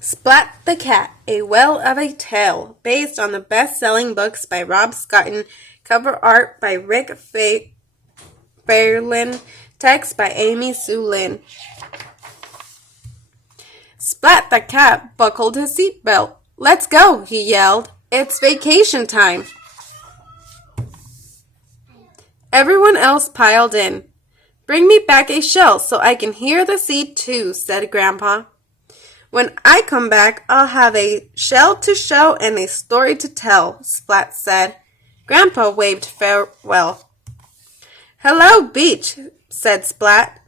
Splat the Cat, A Whale of a Tale, based on the best-selling books by Rob SCOTTON, cover art by Rick Fairlin, text by Amy Sue Lin. Splat the Cat buckled his seatbelt. "Let's go," he yelled. "It's vacation time." Everyone else piled in. "Bring me back a shell so I can hear the sea too," said Grandpa. "When I come back, I'll have a shell to show and a story to tell," Splat said. Grandpa waved farewell. "Hello, beach," said Splat.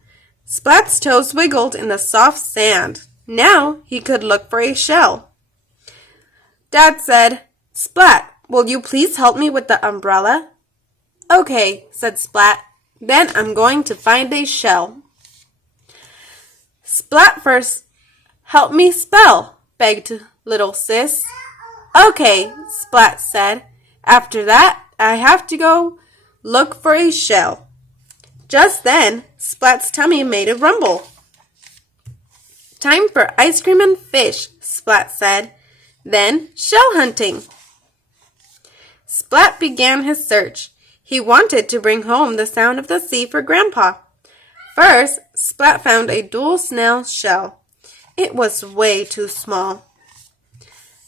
Splat's toes wiggled in the soft sand. Now he could look for a shell. Dad said, "Splat, will you please help me with the umbrella?" "Okay," said Splat. "Then I'm going to find a shell." Splat first. "Help me spell," begged little sis. "Okay," Splat said. "After that, I have to go look for a shell." Just then, Splat's tummy made a rumble. "Time for ice cream and fish," Splat said. "Then shell hunting." Splat began his search. He wanted to bring home the sound of the sea for Grandpa. First, Splat found a dual snail shell. It was way too small.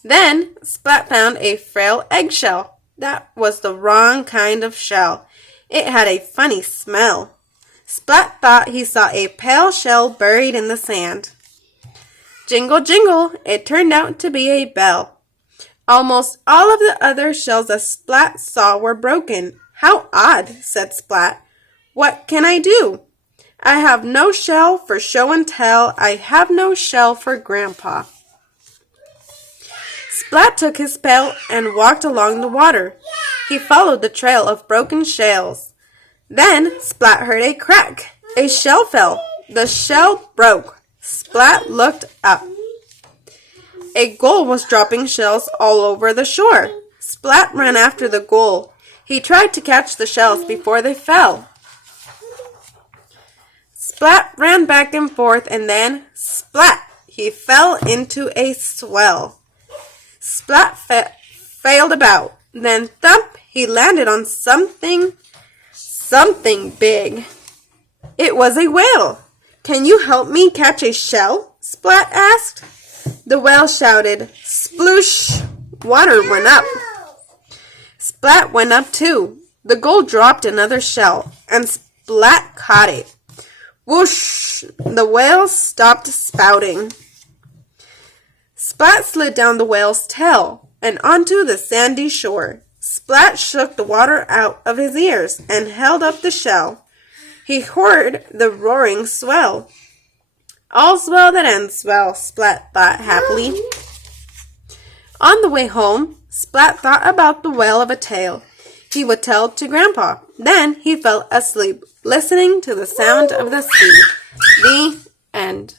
Then, Splat found a frail eggshell. That was the wrong kind of shell. It had a funny smell. Splat thought he saw a pale shell buried in the sand. Jingle, jingle, it turned out to be a bell. Almost all of the other shells that Splat saw were broken. "How odd," said Splat. "What can I do? I have no shell for show and tell. I have no shell for Grandpa." Splat took his pail and walked along the water. He followed the trail of broken shells. Then Splat heard a crack. A shell fell. The shell broke. Splat looked up. A gull was dropping shells all over the shore. Splat ran after the gull. He tried to catch the shells before they fell. Splat ran back and forth, and then, splat, he fell into a swell. Splat failed about. Then, thump, he landed on something big. It was a whale. "Can you help me catch a shell?" Splat asked. The whale shouted, "Sploosh!" Water went up. Splat went up too. The gull dropped another shell, and Splat caught it. Whoosh! The whale stopped spouting. Splat slid down the whale's tail and onto the sandy shore. Splat shook the water out of his ears and held up the shell. He heard the roaring swell. "All's well that ends well," Splat thought happily. On the way home, Splat thought about the whale of a tale he would tell to Grandpa. Then he fell asleep, listening to the sound of the sea. The end.